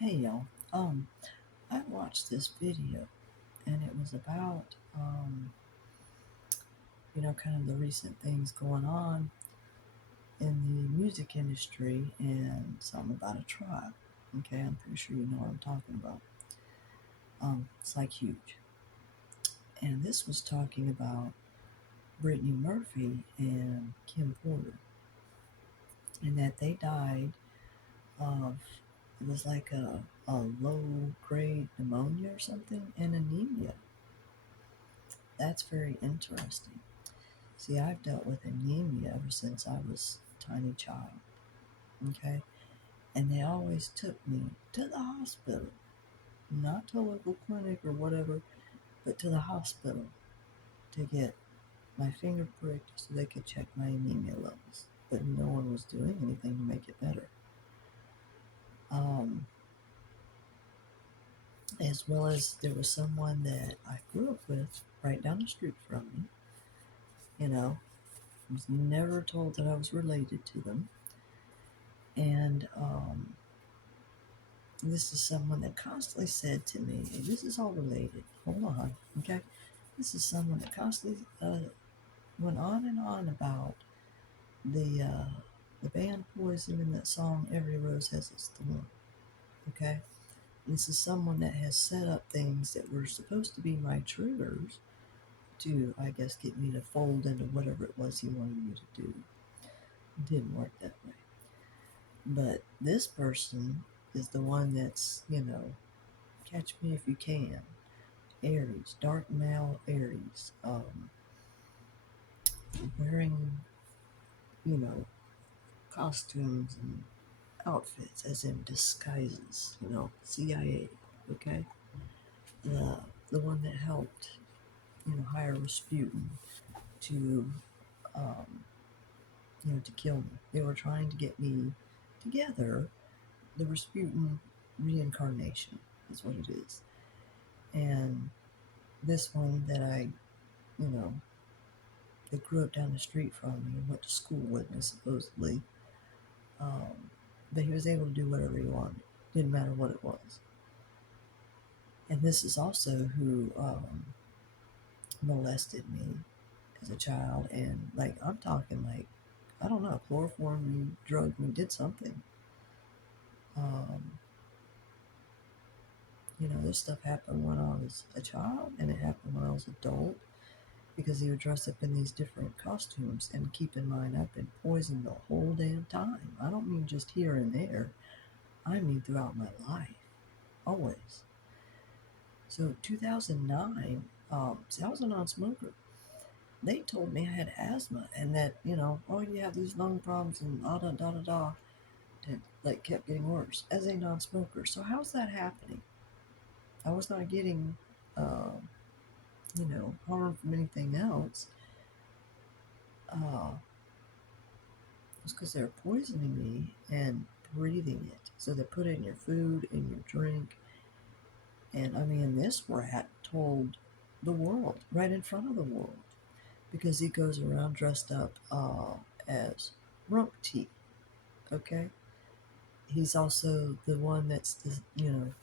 Hey y'all. I watched this video and it was about kind of the recent things going on in the music industry and something about a tribe. Okay, I'm pretty sure you know what I'm talking about. It's like huge. And this was talking about Brittany Murphy and Kim Porter, and that they died of it was like a low grade pneumonia or something and anemia. That's very interesting. See, I've dealt with anemia ever since I was a tiny child, okay? And they always took me to the hospital, not to a local clinic or whatever, but to the hospital to get my finger pricked so they could check my anemia levels. But no one was doing anything to make it better. Um, as well as there was someone that I grew up with right down the street from me, you know, was never told that I was related to them. And this is someone that constantly said to me, and this is all related. Hold on, okay? This is someone that constantly went on and on about the uh, the band Poison and that song "Every Rose Has Its Thorn." Okay, this is someone that has set up things that were supposed to be my triggers to, I guess, get me to fold into whatever it was he wanted me to do. It didn't work that way. But this person is the one that's, catch me if you can. Aries, dark male Aries, wearing, you know, costumes and outfits, as in disguises, CIA, okay? The, the one that helped, hire Rasputin to, um, to kill me. They were trying to get me together, the Rasputin reincarnation is what it is. And this one that you know, that grew up down the street from me and went to school with me, supposedly, that he was able to do whatever he wanted. Didn't matter what it was. And this is also who molested me as a child. And, like, I'm talking, like, I don't know, chloroformed me, drugged me, did something. Um, this stuff happened when I was a child, and it happened when I was an adult, because he would dress up in these different costumes. And keep in mind, I've been poisoned the whole damn time. I don't mean just here and there. I mean throughout my life. Always. So 2009, see, I was a non-smoker. They told me I had asthma and that, oh, you have these lung problems and da da da da da. And, like, kept getting worse as a non-smoker. So how's that happening? I was not getting, uh, harm from anything else. It's because they're poisoning me and breathing it. So they put it in your food, in your drink. And I mean, this rat told the world, right in front of the world, because he goes around dressed up as Rump Tea. Okay? He's also the one that's,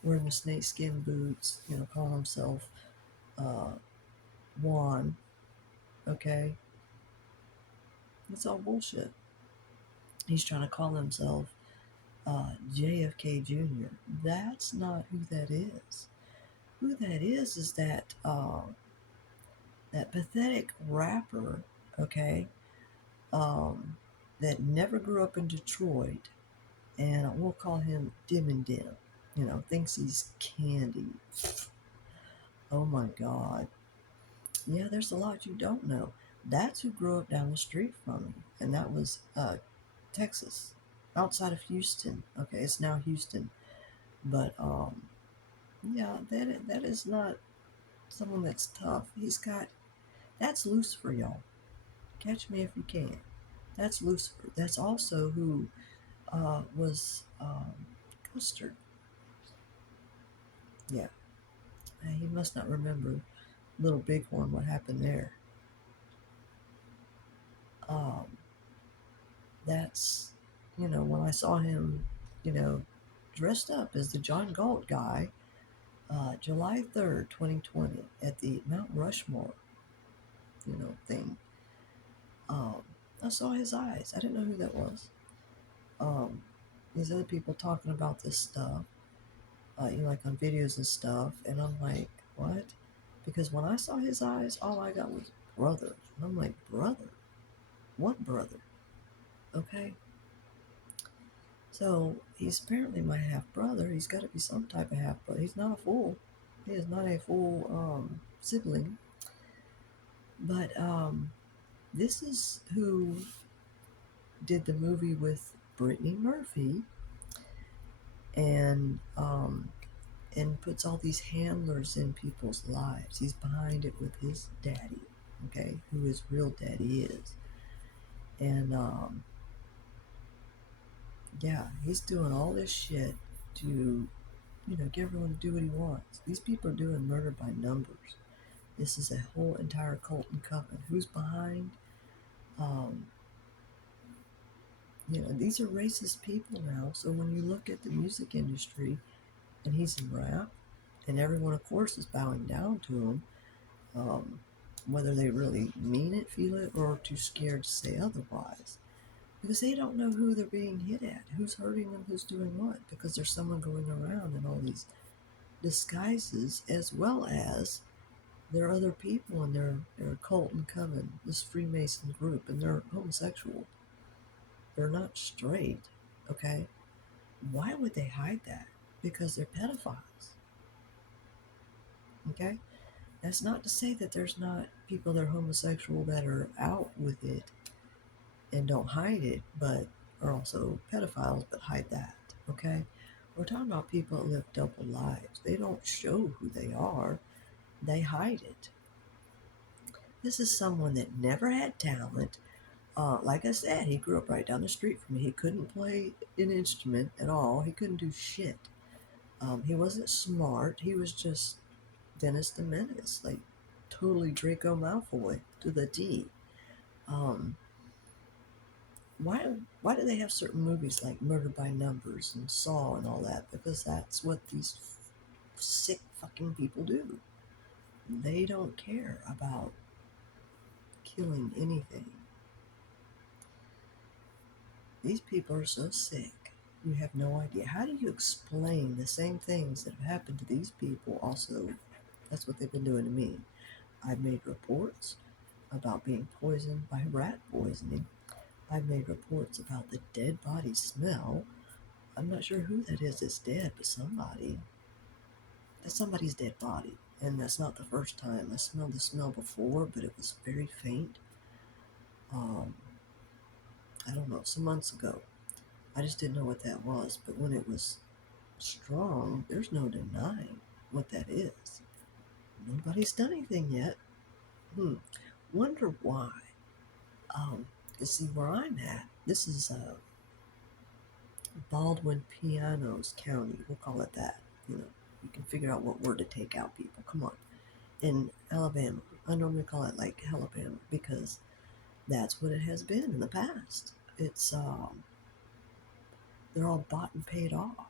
wearing the snakeskin boots, calling himself uh, Juan. Okay? It's all bullshit. He's trying to call himself JFK Jr. That's not who that is. Who that is that pathetic rapper, okay, that never grew up in Detroit, and we'll call him Dim and Dim. Thinks he's candy. Oh my God. Yeah, there's a lot you don't know. That's who grew up down the street from me, and that was Texas, outside of Houston. Okay, it's now Houston, but yeah, that is not someone that's tough. That's Lucifer, y'all. Catch me if you can. That's Lucifer. That's also who was Custard. Yeah, he must not remember Little Bighorn, what happened there. Um, that's, when I saw him, you know, dressed up as the John Galt guy, July 3rd, 2020, at the Mount Rushmore, thing. Um, I saw his eyes. I didn't know who that was. Um, these other people talking about this stuff, like on videos and stuff, and I'm like, what? Because when I saw his eyes, all I got was brother. And I'm like, brother? What brother? Okay. So he's apparently my half brother. He's got to be some type of half brother. He's not a fool. He is not a full sibling. But this is who did the movie with Brittany Murphy, and puts all these handlers in people's lives. He's behind it with his daddy, okay, who his real daddy is. And yeah, he's doing all this shit to, get everyone to do what he wants. These people are doing murder by numbers. This is a whole entire cult and coven. Who's behind? Um, these are racist people now. So when you look at the music industry, and he's in rap, and everyone, of course, is bowing down to him, whether they really mean it, feel it, or are too scared to say otherwise. Because they don't know who they're being hit at, who's hurting them, who's doing what, because there's someone going around in all these disguises, as well as there are other people in their cult and coven, this Freemason group, and they're homosexual. They're not straight, okay? Why would they hide that? Because they're pedophiles, okay? That's not to say that there's not people that are homosexual that are out with it and don't hide it, but are also pedophiles but hide that, okay? We're talking about people that live double lives. They don't show who they are, they hide it. This is someone that never had talent. Like I said, he grew up right down the street from me. He couldn't play an instrument at all. He couldn't do shit. He wasn't smart. He was just Dennis the Menace, like totally Draco Malfoy to the D. Um, why do they have certain movies like Murder by Numbers and Saw and all that? Because that's what these sick fucking people do. They don't care about killing anything. These people are so sick. You have no idea. How do you explain the same things that have happened to these people? Also, that's what they've been doing to me. I've made reports about being poisoned by rat poisoning. I've made reports about the dead body smell. I'm not sure who that is that's dead, but somebody. That's somebody's dead body. And that's not the first time. I smelled the smell before, but it was very faint. I don't know, some months ago. I just didn't know what that was. But when it was strong, there's no denying what that is. Nobody's done anything yet. Wonder why. You see, where I'm at, this is Baldwin Pianos County. We'll call it that. You can figure out what word to take out, people. Come on. In Alabama. I normally call it like Alabama because that's what it has been in the past. It's they're all bought and paid off.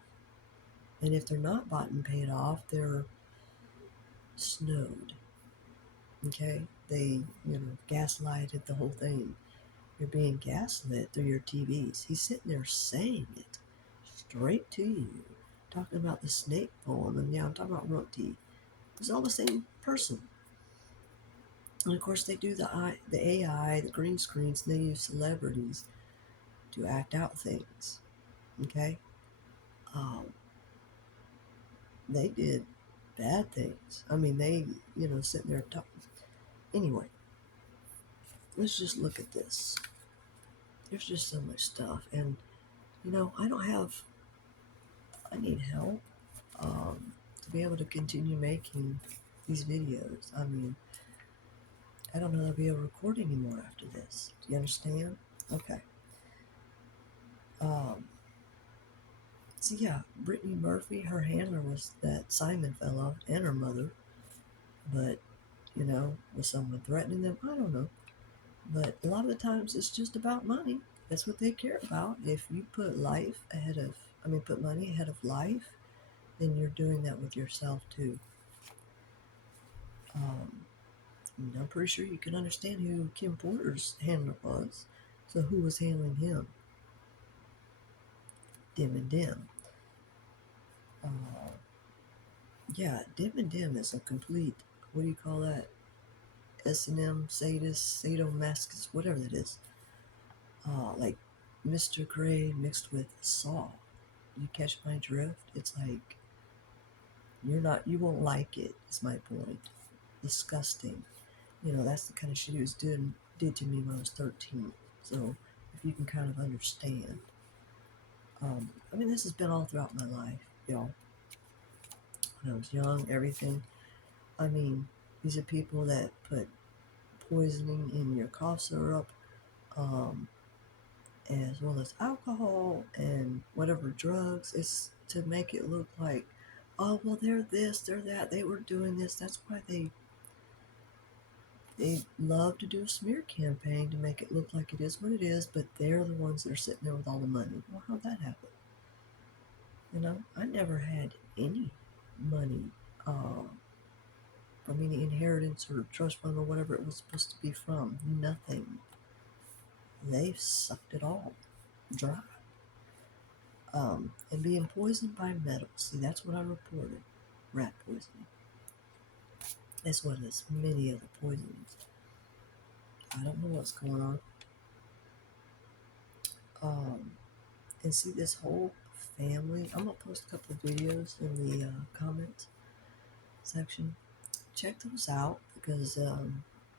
And if they're not bought and paid off, they're snowed. Okay? They, gaslighted the whole thing. You're being gaslit through your TVs. He's sitting there saying it straight to you, talking about the snake poem, and I'm talking about Rookti. It's all the same person. And of course, they do the AI, the green screens, and they use celebrities to act out things. Okay? They did bad things. I mean, they, sitting there talking. Anyway, let's just look at this. There's just so much stuff. And, I need help to be able to continue making these videos. I mean, I don't know that I'll be able to record anymore after this. Do you understand? Okay. So yeah, Brittany Murphy, her handler was that Simon fellow and her mother. But, was someone threatening them? I don't know. But a lot of the times it's just about money. That's what they care about. If you put life ahead of put money ahead of life, then you're doing that with yourself too. Um, I'm pretty sure you can understand who Kim Porter's handler was. So who was handling him? Dim and Dim. Uh, yeah, Dim and Dim is a complete, what do you call that? S&M, sadist, sadomasochist, whatever that is. Like Mr. Gray mixed with Saw. You catch my drift? It's like, you won't like it, is my point. Disgusting. That's the kind of shit he was did to me when I was 13. So if you can kind of understand. This has been all throughout my life, y'all. When I was young, everything. I mean, these are people that put poisoning in your cough syrup, um, as well as alcohol and whatever drugs. It's to make it look like, oh, well, they're this, they're that, they were doing this. That's why they love to do a smear campaign to make it look like it is what it is, but they're the ones that are sitting there with all the money. Well, how'd that happen? I never had any money from any inheritance or trust fund or whatever it was supposed to be from. Nothing. They sucked it all dry. And being poisoned by metal. See, that's what I reported. Rat poisoning. As well as many other poisons. I don't know what's going on. And see, this whole family, I'm going to post a couple of videos in the comments section. Check those out because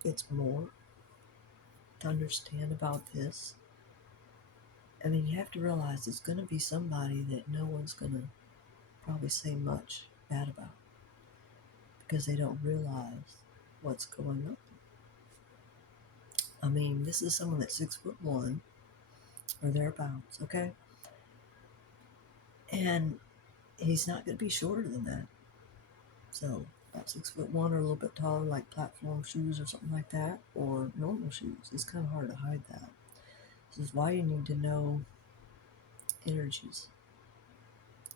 it's more to understand about this. You have to realize it's going to be somebody that no one's going to probably say much bad about because they don't realize what's going on. This is someone that's 6'1" or thereabouts, okay? And he's not going to be shorter than that. So about 6'1" or a little bit taller, like platform shoes or something like that, or normal shoes. It's kind of hard to hide that. This is why you need to know energies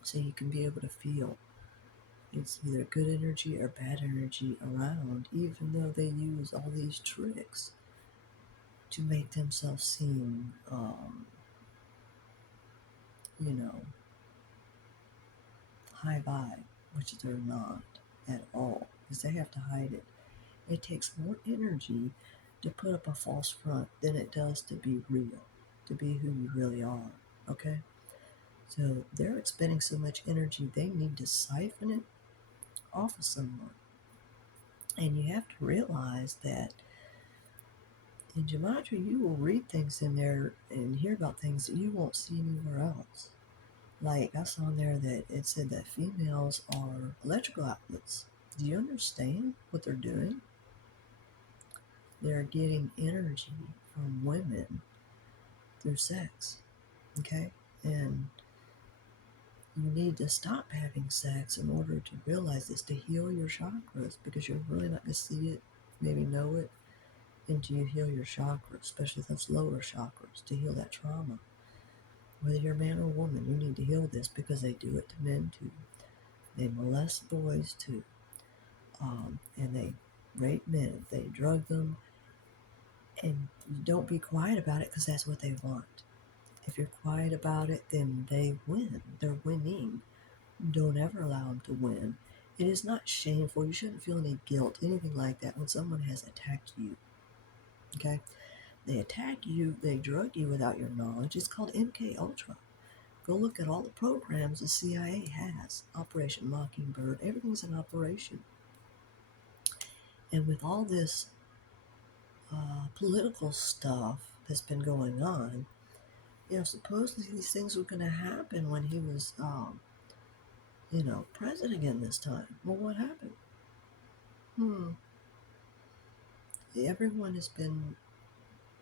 so you can be able to feel it's either good energy or bad energy around, even though they use all these tricks to make themselves seem, high vibe, which they're not at all, because they have to hide it. It takes more energy to put up a false front than it does to be real, to be who you really are, okay? So they're expending so much energy, they need to siphon it off of someone. And you have to realize that in gematria, you will read things in there and hear about things that you won't see anywhere else. Like, I saw in there that it said that females are electrical outlets. Do you understand what they're doing? They're getting energy from women through sex, okay? And you need to stop having sex in order to realize this, to heal your chakras, because you're really not going to see it, maybe know it, until you heal your chakras, especially those lower chakras, to heal that trauma. Whether you're a man or a woman, you need to heal this because they do it to men too. They molest boys too. And they rape men. They drug them. And you don't be quiet about it because that's what they want. If you're quiet about it, then they win. They're winning. Don't ever allow them to win. It is not shameful. You shouldn't feel any guilt, anything like that, when someone has attacked you. Okay? They attack you, they drug you without your knowledge. It's called MK Ultra. Go look at all the programs the CIA has. Operation Mockingbird. Everything's an operation. And with all this political stuff that's been going on, supposedly these things were going to happen when he was, president again this time. Well, what happened? Everyone has been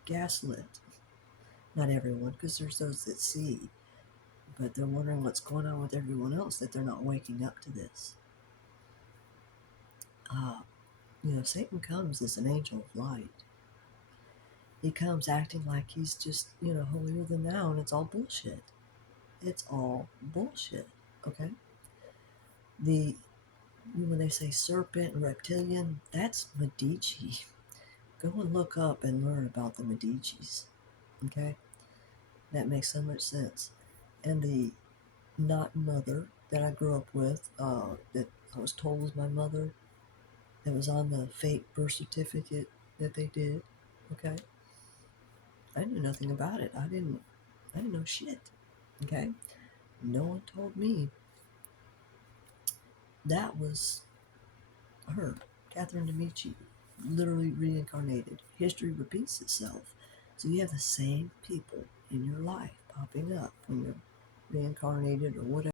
gaslit. Not everyone, because there's those that see. But they're wondering what's going on with everyone else, that they're not waking up to this. Satan comes as an angel of light. He comes acting like he's just, holier than thou, and it's all bullshit. It's all bullshit. Okay? The when they say serpent and reptilian, that's Medici. Go and look up and learn about the Medicis. Okay? That makes so much sense. And the not mother that I grew up with, that I was told was my mother, that was on the fake birth certificate that they did. Okay? I knew nothing about it. I didn't know shit. Okay? No one told me that was her, Catherine de Medici, literally reincarnated. History repeats itself. So you have the same people in your life popping up when you're reincarnated or whatever.